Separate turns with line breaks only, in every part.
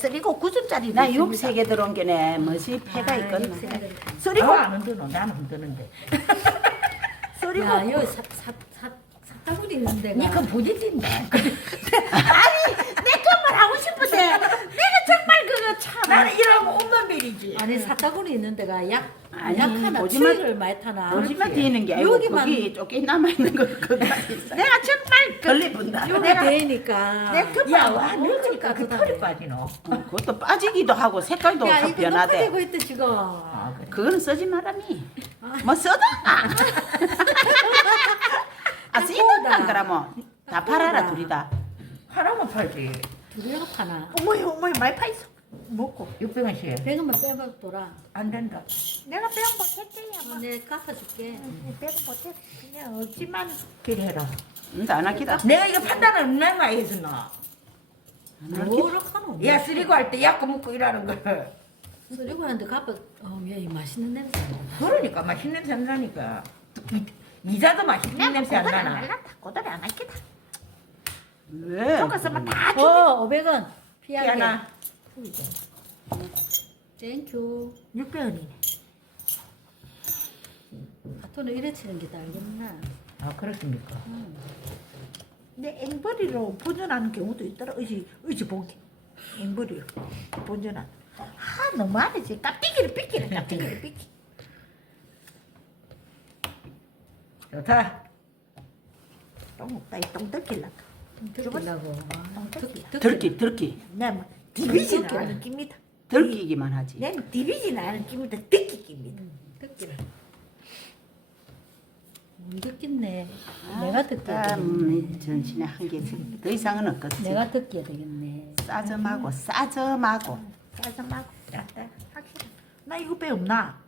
쓰리고 9점짜리.
나 6세개 들어온 게네 뭐지 패가 있거든.
쓰리고
안 흔드노? 나는 흔드는데.
쓰리고.
야, 여기 사타구리 있는데.
니그 부딪힌다.
아니 내 것만 하고 싶은데 내가 정말 그거 참.
나는 이러면 온만 비리지.
아니 사타구리 있는 데가
아니,
약하나
오지마-
추위를 많이 타나.
오지마 뒤는 게 아니고
여기만-
거기 쪼개 남아 있는 거 그거 있어.
내가 정말
걸리 분다.
여기
내가-
되니까.
내 그-
야, 와, 늙으니까 그 털이 빠지노.
그것도 빠지기도 하고 색깔도
야
좀
이거
변하대.
높아지고 있대 지금.
아, 그래.
그거는 쓰지 말라니. 뭐 써다가. 아 쓰이던가 그러면 다 팔아라 둘이 다.
하나만 팔지.
두개가 파나.
어머니 많이 파 있어.
먹고 600원씩.
100원만 빼먹더라.
안 된다.
내가 배운 못했지. 뭐.
내가 갚아줄게.
배운 못했. 그냥 없지만
그래라.
안 할기다.
내가 이거 판단을 얼마나 많이 했었나.
뭐를 하노?
야, 쓰리고 할 때 약고 먹고 일하는 걸.
쓰리고 하는데 갚아. 이 맛있는 냄새.
그러니까 맛있는 냄새 안 나니까. 이자도 맛있는 냄새 안
고다리 안
나나.
할란다. 고다리 안 할게다.
왜?
저거 쓰면 다 주.
500원. 피하게.
피하나.
땡큐.
600원이네.
아토는 이래 치는 게 다 알겠나?
아, 그렇습니까?
근데 앵벌이로 본전하는 경우도 있더라. 의지 보기. 앵벌이로 본전하는. 아 너무 안 하지. 깍두기를 삐끼네. 깍두기를 삐끼.
좋다.
똥 없다. 이똥 뜯길라.
듣기려고.
들기.
내뭐 디비지는
뜯기라.
않은 깁니다.
들기기만 하지.
내는 디비지는 않은 깁니다. 듣기 깁니다.
듣기라. 못 듣겠네. 내가 듣게
전신에 한 개 더 이상은 없겠지.
내가 듣게 되겠네.
싸점하고.
짜증나고 짰다. 확실히. 나 이거 배 없나?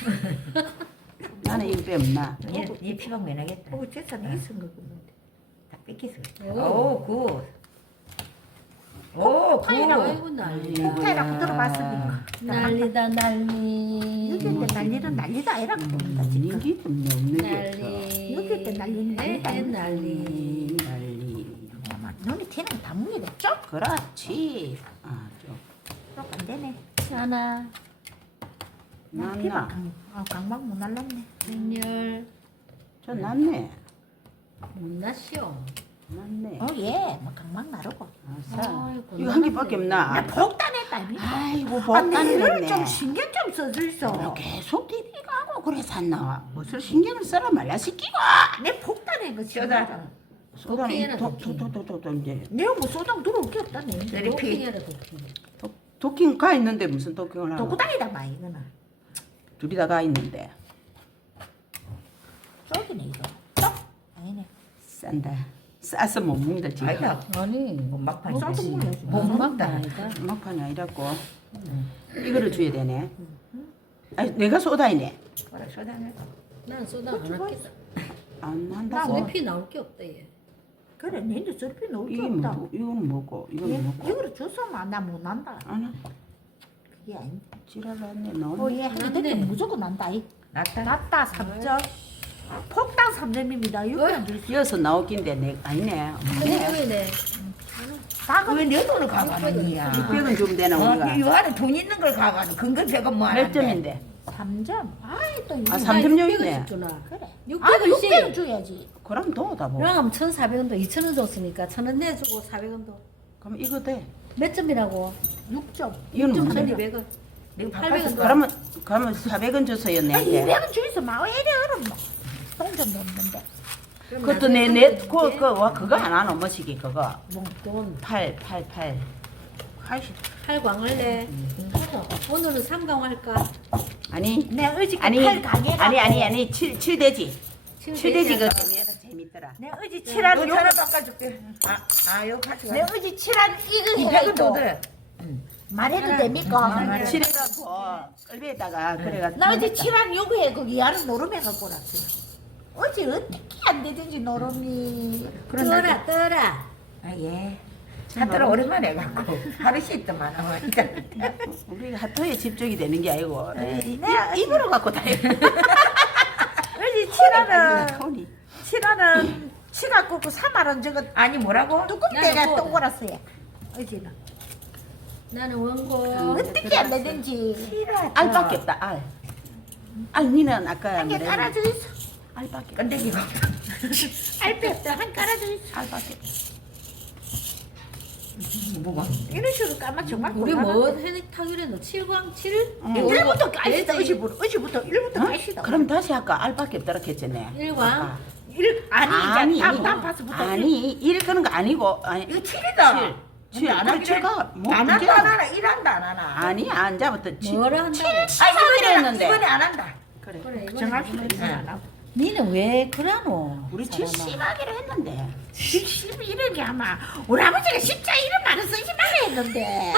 나는 이거 빼없나.
얘 피방 면하겠다.
재산이 있은 거구먼.
다 뺏기서.
오.
오, 굿. 오, 굿.
아이고 난리.
폭탄이라고 들어봤습니까?
난리다 난리.
여기 때 난리는 난리도 아니라고 봅니다. 지금.
인기 없는 게
난리.
여기 때 난리는 난리다.
난리.
난리.
어머, 눈이 튀는 다문이 됐죠?
그렇지. 아, 좀.
안 되네.
하나.
낫나?
강박 못 날랐네.
생열.
저 낫네.
못났쇼.
낫네.
예. 뭐 강박 나르고.
아싸.
아이고,
이거 한 개밖에 없나?
나 복단했다. 이거.
아이고
아, 내를
복단했네.
좀 신경 좀 써주소.
계속 TV가 하고 그래 샀나? 무슨 신경을 써라 말라 시키고.
내 복단한 거
쇼다.
도끼에는
소다는
도끼.
도도도도 이제
내가 뭐 소당 들어올 게 없다네.
내리 피.
도킹해라 도킹.
도킹 가 있는데 무슨 도킹을 하고?
도구당이다 마 이거는.
둘이 다 가 있는데
쪽이네 이거. 쪽? 아니네.
싼다. 싸서 못 먹는다 지금.
아니다.
아니.
뭐 막판
싸도
있지.
먹어야지.
못 먹다.
아니다.
막판이 아니라고. 이거를 줘야 되네. 아니 내가 소다이네.
그래, 쇼다네.
난 쏘다 안 할겠다.
안 한다고.
내 피 나올 게 없다 얘.
그래 내인데 저렇게 놓을 게
이게
없다.
뭐 이거는 뭐고 이거는 뭐고.
이거를 줬으면 나못 난다.
아나
그게 아닌데.
지랄났네. 너.
얘
난데.
한대 무조건 난다.
낫다.
났다 3점. 폭당 3점입니다. 6점 줄 수.
이어서 나오긴데 내 아니네. 없네.
왜네?
다가
왜내 돈을 가가느냐.
600원 주면 되나 우리가.
이 안에 돈 있는 걸 가가는 근거 100원 뭐 하는데.
몇 점인데?
3점. 아이 또 이거.
아 3점용 있네.
그래.
600
아
원씩.
600원 줘야지.
그럼 더다 뭐.
그럼 1,400원도 2,000원 줬으니까 1,000원 내주고 400원도.
그럼 이거 돼.
몇 점이라고?
6점.
이거는
좀
무슨?
1,200원.
내가
800원
바꿔서
그러면 400원 줬어요
아
내게.
200원 주있어. 마 이래 어렵노. 동점도 없는데.
그것도 내그와 그거 안 하노 뭐시기 그거.
몽돈
8
8광할래. 오늘은 3광 할까?
아니
내 어저께
아니
8 강해가.
아니 7돼지 7돼지 그 재밌더라.
내 어제
너
7한 요.
하나 바꿔줄게. 이거 가져가.
내 어제 7한 이거
200원
해가지고
더 돼.
말해도 됩니까?
말해.
칠해갖고 끌비에다가 그래가지고
나 어제 7한 요거 해 거기 야는 노름해 갖고 왔어. 어제 어떻게 안 되든지 노름이.
떠라 떠라.
아, 예. 하더라 오랜만에 해갖고 하루 씻더만
우리 하토에 집중이 되는 게 아니고
내가
입으로 갖고 다녀.
어제 7한은
손이
7한은 치가 꽂고 3만원 저거
아니 뭐라고?
뚜껑대가
나는
동그랗어요. 어제는
나는 원고.
어떻게 안 되든지
싫어.
알밖에 없다 알. 알 니는 아까
한 개
뭐래?
깔아줘 있어.
알밖에 없다.
건데기가.
알빼 없다 한 깔아줘 있어.
알밖에 없다.
뭐가?
이런 식으로 까면 정말
우리
곤란한데.
뭐 해타기래 너 7광 7?
응.
1부터 까시다 의지부터 1부터 까시다.
그럼 다시 아까 알밖에 없다라 했잖아.
일광?
아니 이제 다음 파스부터
아니 일 끄는 거 아니고 아니
이거 7이다.
칠.
안 하기로
칠가 뭐
안 한다
문제야?
안 하나 일한다 안 하나.
아니 앉아부터 칠.
뭐라 한다고?
이번에
했는데.
이번에 안 한다.
그래.
그래 이거
정합시다 이건 안 하고.
니는 왜 그러노?
우리
사람아.
70하기로 했는데.
70 이런 게 아마 우리 아버지가 십자 이름 말을 쓰지 말라 했는데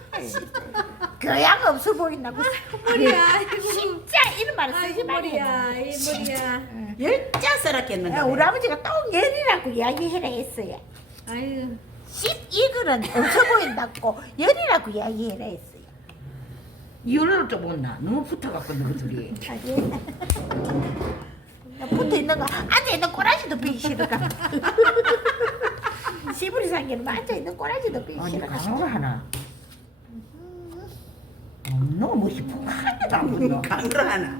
교양 없어 보인다고
머리야 아이고.
십자 이름 말을 쓰지
아이고
말라
머리야
했는데
이 머리야.
열자 썰었겠는가.
우리 아버지가 똥열이라고 이야기해라 했어요.
아유
12글은 없어 보인다고 열이라고 이야기해라 했어요.
이혼을 좀 못나. 너무 붙어갖고 너희들이.
붙어 있는 거 앉아 있는 꼬라지도 비기 싫어가. 시부리 상기는 앉아 있는 꼬라지도 비기
아니
싫어가.
강호를 하나. 너무 멋이 폭하다. 너.
강으로 하나.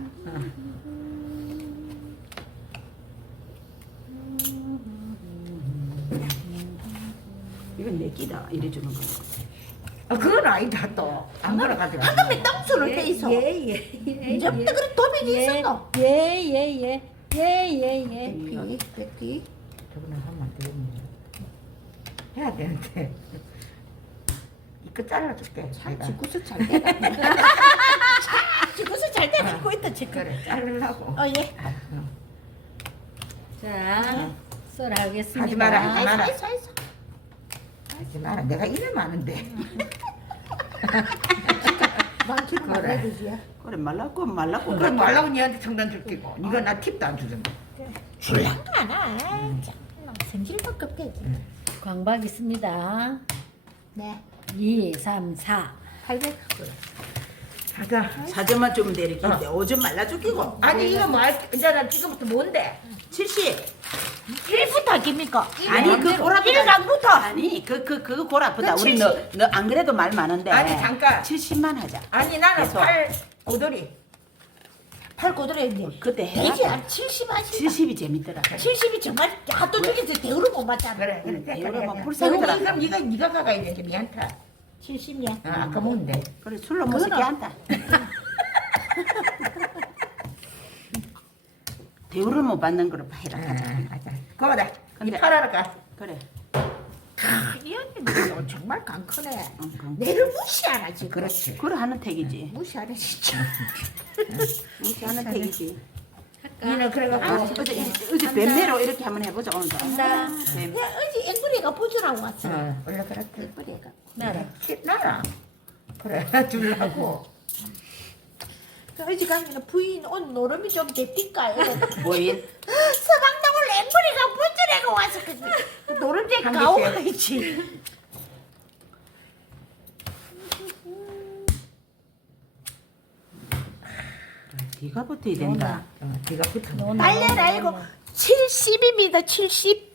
이건 내 끼다 이래 주는 거.
그건 아니다 또. 안 걸어가지고.
방금에 똥수를 해 있어.
예예예.
이제부터 그래 도민이 있었노.
예예예. 예예예.
비 백기.
저거는 하면 안 되겠네. 해야 되는데. 이거 잘라줄게.
참
내가.
지구수 잘 돼가. 지구수 잘 돼가고 있다 지금.
그래 자르려고.
예.
자 썰하겠습니다.
하지 마라, 하지 마라.
했어.
하지 마라. 내가 이래 많은데.
많기는
그래.
말아야 되지.
그래 말랐고 말랐고.
그럼 말라고 니한테 청단 줄 끼고. 니가 나 팁도 안 주던데.
줄랑 하나. 성질도 급되지.
광박 있습니다.
네.
2, 3, 4.
800.
하자.
4점만 주면 돼 이렇게. 5점 말라주기고.
아니 이거 뭐 이제 난 지금부터 뭔데?
70.
1부터 깁니까?
아니 그 고라보다.
1강부터.
아니 그 고라보다.
그
우리 너 안 그래도 말 많은데.
아니 잠깐.
70만 하자.
아니 나는
계속.
팔 고돌이.
8 고드레인데.
그때
되지
해야
한 70 하신다.
70이 재밌더라.
70이 정말 하도 중에서 대우를 못 받잖아.
그래 그래.
이거는 막
그래.
불쌍하더라.
그럼 네가 가가야 되는데 미안타.
70이야.
아까 먹는데.
그래 술로 못 쓰게 한다. 대우를 못 받는 거로 해라.
하자. 거기다. 이
근데-
팔아라 가.
그래.
이 언니는 정말 강크네.
응.
내를 무시하나 지금.
그렇지.
그래 하는 택이지.
무시하네 진짜.
무시하는 택이지.
니는 그래갖고.
어제 뱀매로 이렇게 한번 해보자 오늘도.
한다.
뱀.
내가 어제 앵구리가 보주라고 왔어.
원래 그랬대.
앵구리가.
나라.
나라. 그래 주려고.
그 어제 가면 부인 오늘 노름이 좀 됐딜까?
뭐인?
서방동을 앵구리가 보주라고 와서 그 노름제
한
가오가있지.
네가 붙어야 된다.
네가 붙어.
너는
말려라 이거 70입니다. 70.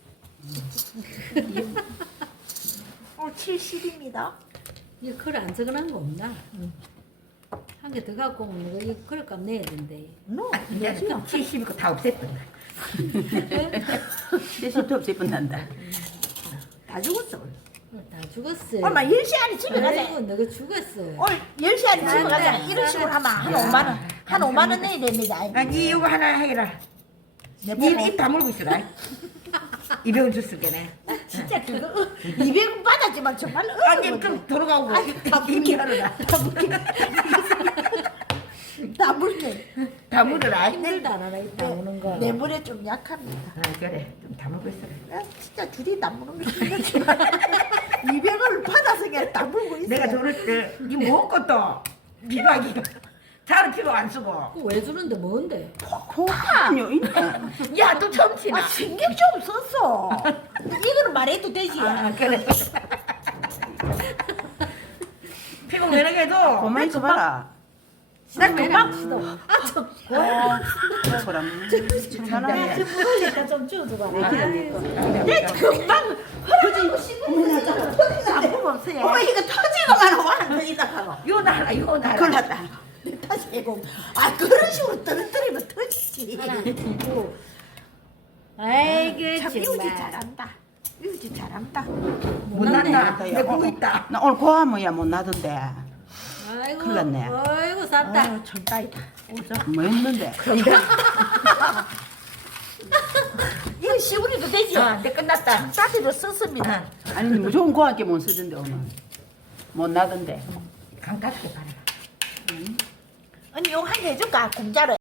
70입니다.
이거 글안 적어놓은 거 없나? 한 개 더 갖고 오면 이거 글값 내야 된대.
노.
이제 70이고 다 없앴던.
70도 없이 끝난다.
다 죽었어.
다 죽었어.
엄마 10시 안에 집에 가자.
아이고 너가 죽었어.
오늘 10시 안에 집에 가자. 이런 식으로 하면 한 5만 원. 한 5만 원 내야 됩니다.
아니 이거 하나 해라.
내 보고
니입 다물고 있어라. 200원 줬을게네.
진짜 그거 200원 받았지만 정말
아니 그럼 돌아가고 입 열어라.
다 물게.
다 물어라.
힘들다 안 하나 이따 오는 거.
내 물에 좀 약합니다.
그래 좀 다물고 있어라.
진짜 줄이 다 무는 게 힘들지만 200원을 받아서 그냥 다 물고 있어.
내가 저럴 때이 먹은 것도 비박이 자루 피고 안 쓰고.
그거 왜 주는데 뭔데?
아니요 있네.
야또 처음 치나.
아 신경 좀 썼어. 이거는 말해도 되지.
그래. 피고 매력해도
고만 있어봐라.
나 금방
소람.
내
좀 주워줘봐.
금방 흐르고 싶은 거잖아. 터지는 안 보면 없어요.
이거 터지고만 와.
하나 더 있다 가봐.
요 나라 요 나라.
큰일 났다. 내 다시 해고. 아 그런 식으로 떨어뜨리면 터지지.
하나, 둘. 아이고
참 이우지
정말.
잘한다. 이우지 잘한다.
못 났나? 내 보고 있다.
나 오늘 고하면야 못 나던데.
아이고.
큰일 났네.
아이고 쌌다.
아유 정답이다. 오죠.
뭐 했는데?
이거 시부리도 되지.
내 끝났다.
정답이로 썼습니다.
아니 무조건 고할게 못 쓰던데 오늘. 못 나던데.
감각게 봐라.
언니 요거 한 개 해줄까? 공짜로.